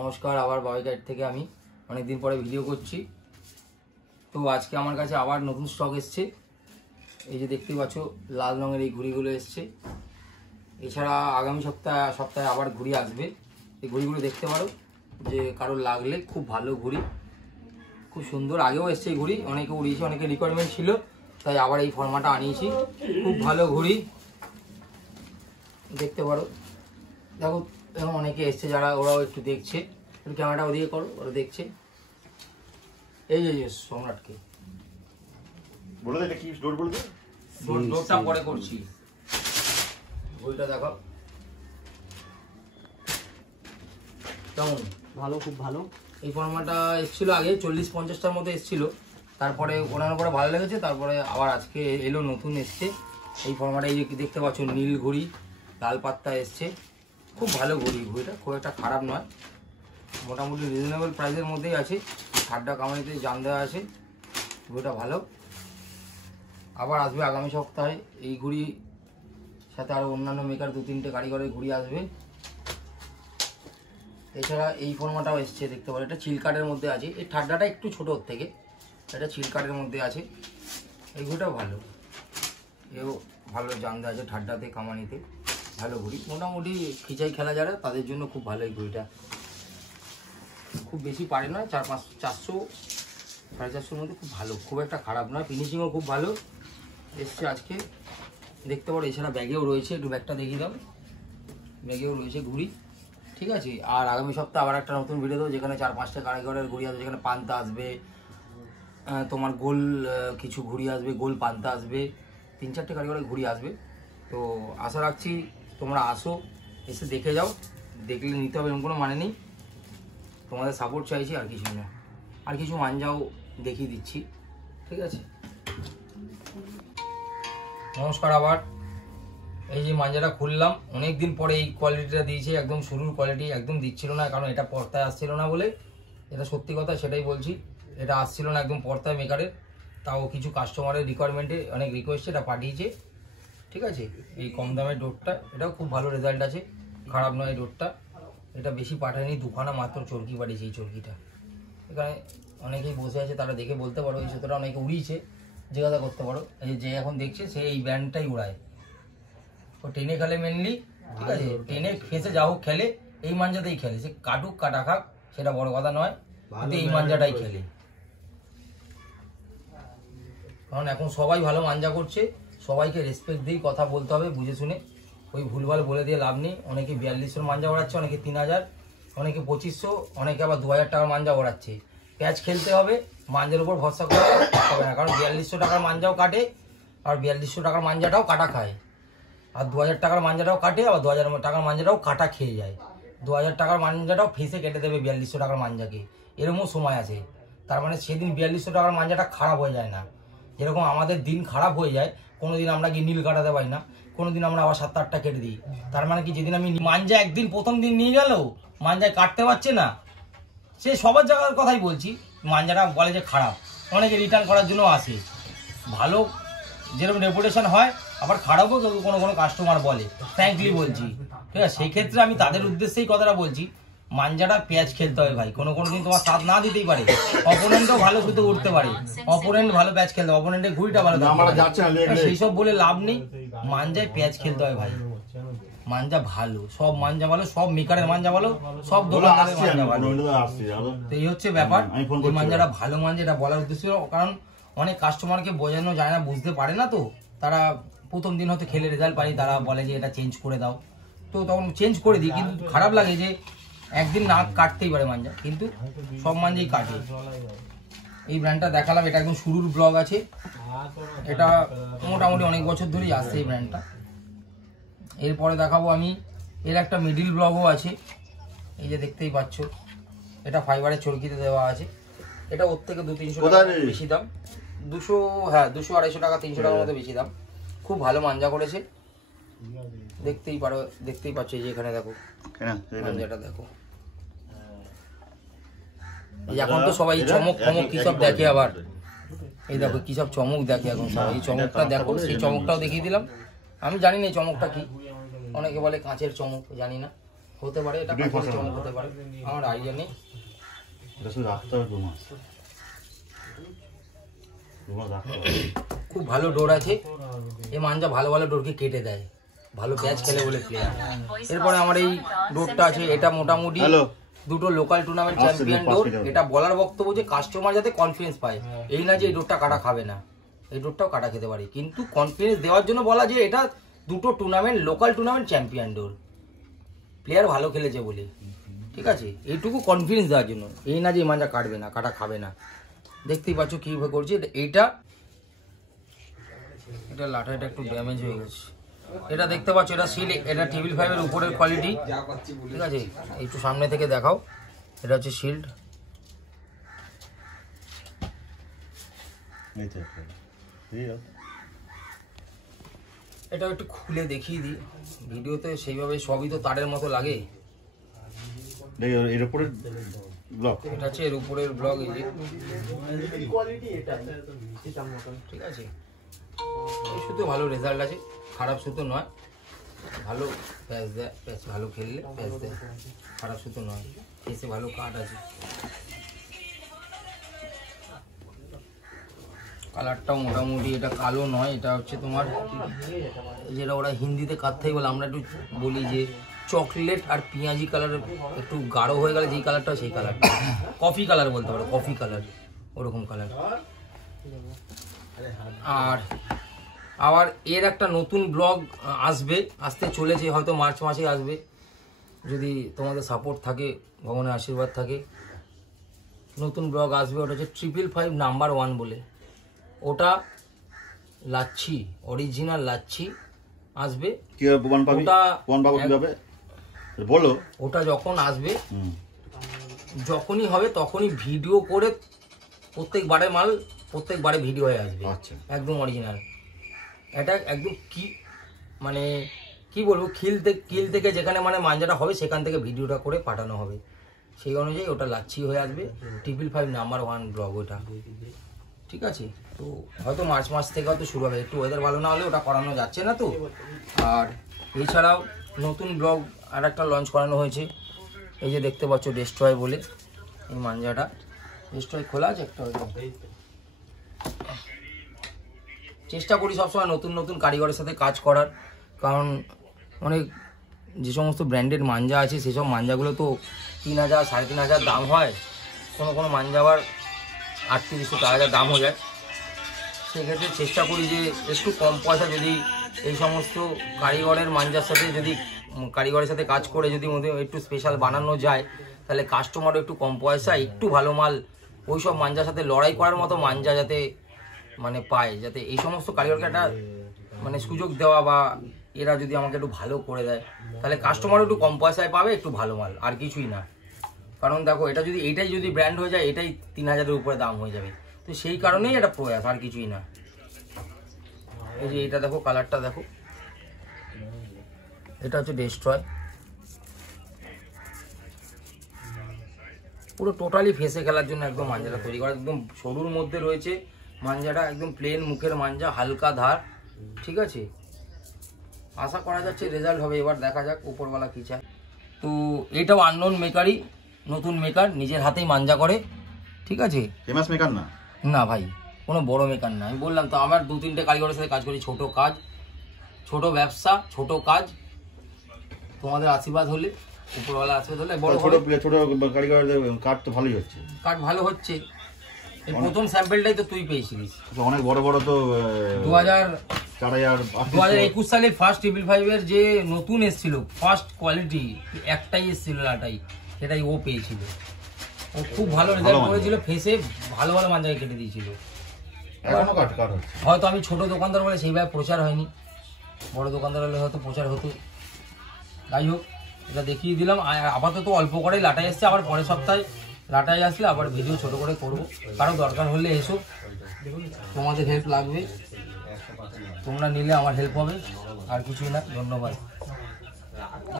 নমস্কার, আবার বাবাই গাইড থেকে আমি অনেকদিন পরে ভিডিও করছি। তো আজকে আমার কাছে আবার নতুন স্টক এসছে। এই যে দেখতেই পাচ্ছ লাল রঙের এই ঘুড়িগুলো এসছে। এছাড়া আগামী সপ্তাহে আবার ঘুড়ি আসবে। এই ঘুড়িগুলো দেখতে পারো, যে কারোর লাগলে খুব ভালো ঘুড়ি, খুব সুন্দর। আগেও এসছে এই ঘুড়ি, অনেকে উড়িয়েছে, অনেকে রিকোয়ারমেন্ট ছিল, তাই আবার এই ফর্মাটা আনিয়েছি। খুব ভালো ঘুড়ি দেখতে পারো। দেখো এখন অনেকে এসছে যারা, ওরাও একটু দেখছে। ক্যামেরাটা ওদিকে করো, ওরা দেখছে। এই যে সম্রাটকে বলে দে, এটা কি ডোর বলে দে। ডোরটা পরে করছি। ঘুড়িটা দেখো কেমন, ভালো, খুব ভালো। এই ফর্মাটা এসেছিল আগে 40-50টার মতো এসেছিল, তারপরে ওনার পরে ভালো লেগেছে, তারপরে আবার আজকে এলো নতুন এসছে এই ফর্মাটা। এই যে দেখতে পাচ্ছ নীল ঘুড়ি, লাল পাত্তা এসছে। খুব ভালো ঘুড়ি, ঘুড়িটা খুব একটা খারাপ নয়, মোটামুটি রিজনেবল প্রাইসের মধ্যেই আছে। ঠাড্ডা কামানিতে জান দেওয়া আছে, ঘুড়িটা ভালো। আবার আসবে আগামী সপ্তাহে এই ঘুড়ি সাথে আরও অন্যান্য মেকার 2-3টে কারিগরের ঘুড়ি আসবে। এছাড়া এই ফর্মাটাও এসছে দেখতে পারো, এটা চিলকাটের মধ্যে আছে। এই ঠাড্ডাটা একটু ছোটো ওর থেকে, এটা চিলকাটের মধ্যে আছে। এই ঘুড়িটাও ভালো, এও ভালো জান দেওয়া আছে ঠাড্ডাতে কামানিতে, ভালো ঘুড়ি। মোটামুটি খিচাই খেলা যারা তাদের জন্য খুব ভালো এই ঘুড়িটা। খুব বেশি পারে না, 400-500-450-400 মধ্যে খুব ভালো, খুব একটা খারাপ নয়। ফিনিশিংও খুব ভালো এসছে আজকে দেখতে পারো। এছাড়া ব্যাগেও রয়েছে, একটু ব্যাগটা দেখিয়ে দাও। ব্যাগেও রয়েছে ঘুড়ি, ঠিক আছে। আর আগামী সপ্তাহে আবার একটা নতুন ভিডিও দেবো, যেখানে 4-5টা কারিগরের ঘুড়ি আসবে, যেখানে পান্তা আসবে, তোমার গোল কিছু ঘুড়ি আসবে, গোল পান্তা আসবে, 3-4টে কারিগরের ঘুড়ি আসবে। তো আশা রাখছি তোমরা আসো, এসে দেখে যাও। দেখলে নিতে হবে এমন কোনো মানে নেই, তোমাদের সাপোর্ট চাইছি, আর কিছু না। আর কিছু মাঞ্জাও দেখিয়ে দিচ্ছি, ঠিক আছে। নমস্কার আবার। এই যে মাঞ্জাটা খুললাম, অনেক দিন পরে এই কোয়ালিটিটা দিয়েছে, একদম শুরুর কোয়ালিটি একদম দিচ্ছিল না, কারণ এটা পর্দায় আসছিল না বলে। এটা সত্যি কথা, সেটাই বলছি, এটা আসছিল না একদম পর্দায় মেকারের। তাও কিছু কাস্টমারের রিকোয়ারমেন্টে অনেক রিকোয়েস্টে এটা পাঠিয়েছে, ঠিক আছে। এই কম দামের ডোরটা, এটাও খুব ভালো রেজাল্ট আছে, খারাপ নয় ডোরটা। এটা বেশি পাঠায়নি, দুখানা মাত্র চরকি পাঠিয়েছে। এই চরকিটা এখানে অনেকেই বসে আছে, তারা দেখে বলতে পারো। এই সুতোটা অনেকে উড়িয়েছে, জিজ্ঞাসা করতে পারো। এই যে এখন দেখছে সে এই ব্র্যান্ডটাই উড়ায়, ও টেনে খেলে মেনলি, ঠিক আছে। টেনে ফেসে যা হোক খেলে, এই মাঞ্জাতেই খেলে। সে কাটুক কাটা খাক, সেটা বড় কথা নয়, কিন্তু এই মাঞ্জাটাই খেলে। কারণ এখন সবাই ভালো মাঞ্জা করছে, সবাইকে রেসপেক্ট দিয়েই কথা বলতে হবে, বুঝে শুনে। ওই ভুলভাল বলে দিয়ে লাভ নেই। অনেকে 4200 মাঞ্জা ওড়াচ্ছে, অনেকে 3000, অনেকে 2500, অনেকে আবার 2000 টাকার মাঞ্জা ওড়াচ্ছে। প্যাচ খেলতে হবে, মাঞ্জার উপর ভরসা করা হবে না। কারণ 4200 টাকার মাঞ্জাও কাটে, আর 4200 টাকার মাঞ্জাটাও কাটা খায়। আর 2000 টাকার মাঞ্জাটাও কাটে, আবার 2000 টাকার মাঞ্জাটাও কাটা খেয়ে যায়। 2000 টাকার মাঞ্জাটাও ফেসে কেটে দেবে 4200 টাকার মাঞ্জাকে, এরকমও সময় আছে। তার মানে সেদিন 4200 টাকার মাঞ্জাটা খারাপ হয়ে যায় না। যেরকম আমাদের দিন খারাপ হয়ে যায়, কোনোদিন আমরা কি নীল কাটাতে পারি না, কোনোদিন আমরা আবার 7-8টা কেটে দিই। তার মানে কি, যেদিন আমি মাঞ্জা একদিন প্রথম দিন নিয়ে গেল, মাঞ্জায় কাটতে পারছে না, সে সবার জায়গার কথাই বলছি, মাঞ্জাটা বলে যে খারাপ। অনেকে রিটার্ন করার জন্য আসে। ভালো যেরকম রেপুটেশন হয়, আবার খারাপও কোনো কোনো কাস্টমার বলে, ফ্র্যাঙ্কলি বলছি, ঠিক আছে। সেই ক্ষেত্রে আমি তাদের উদ্দেশ্যেই কথাটা বলছি, মাঞ্জাটা পেঁয়াজ খেলতে হবে ভাই। কোনো কোনো দিন তোমার স্বাদ না দিতেই পারে, অপোনেন্টও ভালো শুধু উঠতে পারে, অপোনেন্ট ভালো প্যাচ খেলতে, অপোনেন্টের ঘুড়িটা ভালো, সেই সব বলে লাভ নেই। মাঞ্জায় পেঁয়াজ খেলতে হয় ভাই। মাঞ্জা ভালো, সব মাঞ্জা ভালো, সব মেকারের মাঞ্জা ভালো, সব দোকানদারের মাঞ্জা ভালো। তো এই হচ্ছে ব্যাপার, এই মাঞ্জাটা ভালো মাঞ্জা, এটা বলার উদ্দেশ্য। কারণ অনেক কাস্টমারকে বোঝানো যায় না, বুঝতে পারে না, তো তারা প্রথম দিন হয়তো খেলে রেজাল্ট পাই, তারা বলে যে এটা চেঞ্জ করে দাও, তো তখন চেঞ্জ করে দিই। কিন্তু খারাপ লাগে যে একদিন না কাটতেই পারে মাঞ্জা, কিন্তু সব মাঞ্জাই কাটে। এই ব্র্যান্ডটা দেখালাম, এটা একদম শুরুর ব্লগ আছে, এটা মোটামুটি অনেক বছর ধরেই আসছে এই ব্র্যান্ডটা। এরপরে দেখাবো আমি, এর একটা মিডিল ব্লগও আছে, এই যে দেখতেই পাচ্ছ, এটা ফাইবারের চরকিতে দেওয়া আছে। এটা ওর থেকে 200-300 টাকা বেশি দাম, 200-250 টাকা 300 টাকার মতো বেশি দাম। খুব ভালো মাঞ্জা করেছে, দেখতেই পাচ্ছ। এই যে এখানে দেখো মাঞ্জাটা দেখো, এখন তো সবাই চমক কি সব দেখে, আবার এই দেখো কি সব চমক দেখে এখন সবাই। এই চমকটা দেখো, সেই চমকটাও দেখিয়ে দিলাম। আমি জানি না এই চমকটা কি, অনেকে বলে কাঁচের চমক, জানি না। হতে পারে, এটা দুটোই ফসল হতে পারে, আমার আইডিয়া নেই। এটা শুধু রাখতে হবে 2 মাস, 2 মাস রাখতে হবে। খুব ভালো ডোর আছে, এই মাঞ্জা ভালো ভালো ডোরকে কেটে দেয়, ভালো ক্যাচ খেলে বলে প্লেয়ার। এরপরে আমার এই ডোরটা আছে, এটা মোটামুটি দুটো লোকাল টুর্নামেন্ট চ্যাম্পিয়ন ডোর। এটা বলার বক্তব্য যে কাস্টমার যাতে কনফিডেন্স পায়, এই না যে এই ডোরটা কাটা খাবে না, এই ডোরটাও কাটা খেতে পারে, কিন্তু কনফিডেন্স দেওয়ার জন্য বলা যে এটা দুটো টুর্নামেন্ট লোকাল টুর্নামেন্ট চ্যাম্পিয়ন ডোর, প্লেয়ার ভালো খেলেছে বলে, ঠিক আছে, এইটুকু কনফিডেন্স দেওয়ার জন্য, এই না যে এই মাঞ্জা কাটবে না, কাটা খাবে না। দেখতেই পাচ্ছ কীভাবে করছে এটা লাঠাটা একটু ড্যামেজ হয়ে গেছে, এটা দেখতে পাচ্ছ, এটা সিল, এটা টেবিল 5 এর উপরের কোয়ালিটি, ঠিক আছে, একটু সামনে থেকে দেখাও, এটা হচ্ছে শিল্ড। এটা একটু খুলে দেখিয়ে দিই ভিডিওতে, সেইভাবে সবই তো তারের মতো লাগে। এর উপরে ব্লক, এটা হচ্ছে এর উপরের ব্লক, এই যে ঠিক আছে, এই সুতো ভালো রেজাল্ট আছে, খারাপ সুতো নয়, ভালো প্যাচ দেয়, প্যাচ ভালো খেললে প্যাচ দেয়, খারাপ সুতো নয়, এসে ভালো কাট আছে। কালারটাও মোটামুটি, এটা কালো নয়, এটা হচ্ছে তোমার যেটা ওরা হিন্দিতে কাত্থাই বলে, আমরা একটু বলি যে চকলেট আর পেঁয়াজি কালার একটু গাঢ় হয়ে গেলে যেই কালারটা, সেই কালারটা কফি কালার বলতে পারো, কফি কালার, ওরকম কালার। আর আবার এর একটা নতুন ব্লগ আসতে চলেছে, হয়তো মার্চ মাসে আসবে, যদি তোমাদের সাপোর্ট থাকে, ভগবানের আশীর্বাদ থাকে, নতুন ব্লগ আসবে। ওটা হচ্ছে 555 নাম্বার 1 বলে, ওটা লাচ্ছি, অরিজিনাল লাচ্ছি আসবে। বলো, ওটা যখন আসবে, যখনই হবে তখনই ভিডিও করে, প্রত্যেকবারে মাল প্রত্যেকবারে ভিডিও হয়ে আসবে, একদম অরিজিনাল। এটা একদম কি মানে কি বলবো, কিল থেকে যেখানে মানে মাঞ্জাটা হবে সেখান থেকে ভিডিওটা করে পাঠানো হবে, সেই অনুযায়ী ওটা লাচ্ছি হয়ে আসবে। 555 নাম্বার 1 ব্লগ ওটা, ঠিক আছে। তো হয়তো মার্চ মাস থেকে হয়তো শুরু হবে, একটু ওয়েদার ভালো না হলে ওটা করানো যাচ্ছে না তো। আর এছাড়াও নতুন ব্লগ আর একটা লঞ্চ করানো হয়েছে, এই যে দেখতে পাচ্ছ ডেস্ট্রয় বলে, এই মাঞ্জাটা ডেস্ট্রয় খোলা আছে একটা, চেষ্টা করি সবসময় নতুন নতুন কারিগরের সাথে কাজ করার, কারণ অনেক যে সমস্ত ব্র্যান্ডেড মাঞ্জা আছে সেসব মাঞ্জাগুলো তো 3000 3500 দাম হয়, কোনো মাঞ্জা আবার 3800 4000 দাম হয়ে যায়। সেক্ষেত্রে চেষ্টা করি যে একটু কম পয়সা, যদি এই সমস্ত কারিগরের মাঞ্জার সাথে, যদি কারিগরের সাথে কাজ করে যদি একটু স্পেশাল বানানো যায়, তাহলে কাস্টমারও একটু কম পয়সা, একটু ভালো মাল, ওই সব মাঞ্জার সাথে লড়াই করার মতো মাঞ্জা যাতে মানে পায়, যাতে এই সমস্ত কারিগরকে একটা মানে সুযোগ দেওয়া, বা এরা যদি আমাকে একটু ভালো করে দেয়, তাহলে কাস্টমারও একটু কম পয়সায় পাবে, একটু ভালো মাল, আর কিছুই না। কারণ দেখো, এটা যদি এইটাই যদি ব্র্যান্ড হয়ে যায়, এটাই 3000-এর উপরে দাম হয়ে যাবে, তো সেই কারণেই এটা প্রয়াস, আর কিছুই না। এই যে এটা দেখো, কালারটা দেখো, এটা হচ্ছে ডেস্ট্রয়, পুরো টোটালি ফেসে খেলার জন্য একদম মাঞ্জাটা তৈরি করা, একদম সরুর মধ্যে রয়েছে মাঞ্জাটা, একদম প্লেন মুখের মাঞ্জা, হালকা ধার, ঠিক আছে। আশা করা যাচ্ছে রেজাল্ট হবে, এবার দেখা যাক উপরওয়ালা কি চায়। তো এটাও আননোন মেকারই, নতুন মেকার, নিজের হাতেই মাঞ্জা করে, ঠিক আছে। ফেমাস মেকার না, না ভাই, কোনো বড় মেকার না, আমি বললাম তো, আমার 2-3টে কারিগরের সাথে কাজ করি, ছোট কাজ, ছোট ব্যবসা, ছোট কাজ, তোমাদের আশীর্বাদ হলে, উপরওয়ালা আশীর্বাদ হলে বড় ছোট কারিগরদের কাঠ তো ভালোই হচ্ছে, কাঠ ভালো হচ্ছে। এই প্রথম স্যাম্পলটাই তো তুই পেয়েছিলিস, অনেক বড় বড় তো 2021 সালে ফার্স্ট 555 এর যে নতুন এসেছিল, ফার্স্ট কোয়ালিটি একটাই এসেছিল লাটাই, সেটাই ও পেয়েছিল, ও খুব ভালো রেজাল্ট করেছিল, ফেসে ভালো ভালো মাঞ্জায় কেটে দিয়েছিল। হয়তো আমি ছোট দোকানদার বলে সেইভাবে প্রচার হয়নি, বড় দোকানদার হলে হয়তো প্রচার হতো। যাই হোক, এটা দেখিয়ে দিলাম। আপাতত অল্প করেই লাটাই এসছে, আবার পরের সপ্তাহে লাটাই আসলে আবার ভিডিও ছোট করে করবো, কারো দরকার হলে এসো, তোমাদের হেল্প লাগবে, তোমরা নিলে আমার হেল্প হবে, আর কিছুই না। ধন্যবাদ।